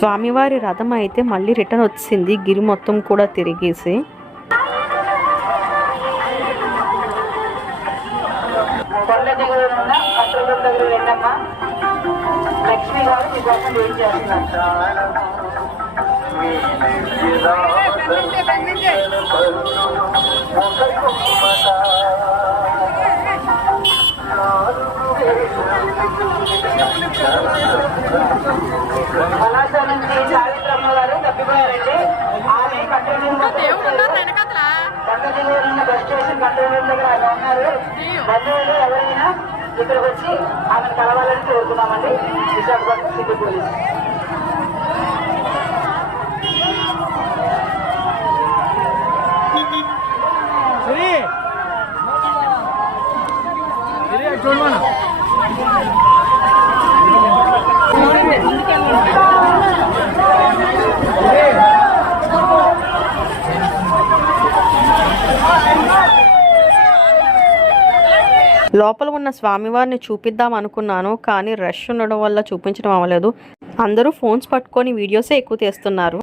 స్వామివారి రథం అయితే మళ్ళీ రిటర్న్ వచ్చింది, గిరి మొత్తం కూడా తిరిగేసి. కళాశాల నుంచి సావిత్రమ్మ గారు తప్పిపోయారండి. ఆమె control bus station control room దగ్గర ఆయన ఉన్నారు. బంధువులు ఎవరైనా ఇక్కడికి వచ్చి ఆమెను కలవాలని కోరుకున్నామండి. Visakhapatnam city police. లోపల ఉన్న స్వామివారిని చూపిద్దాం అనుకున్నాను, కానీ రష్ ఉండడం వల్ల చూపించడం అవ్వలేదు. అందరూ ఫోన్స్ పట్టుకొని వీడియోసే ఎక్కువ తీస్తున్నారు.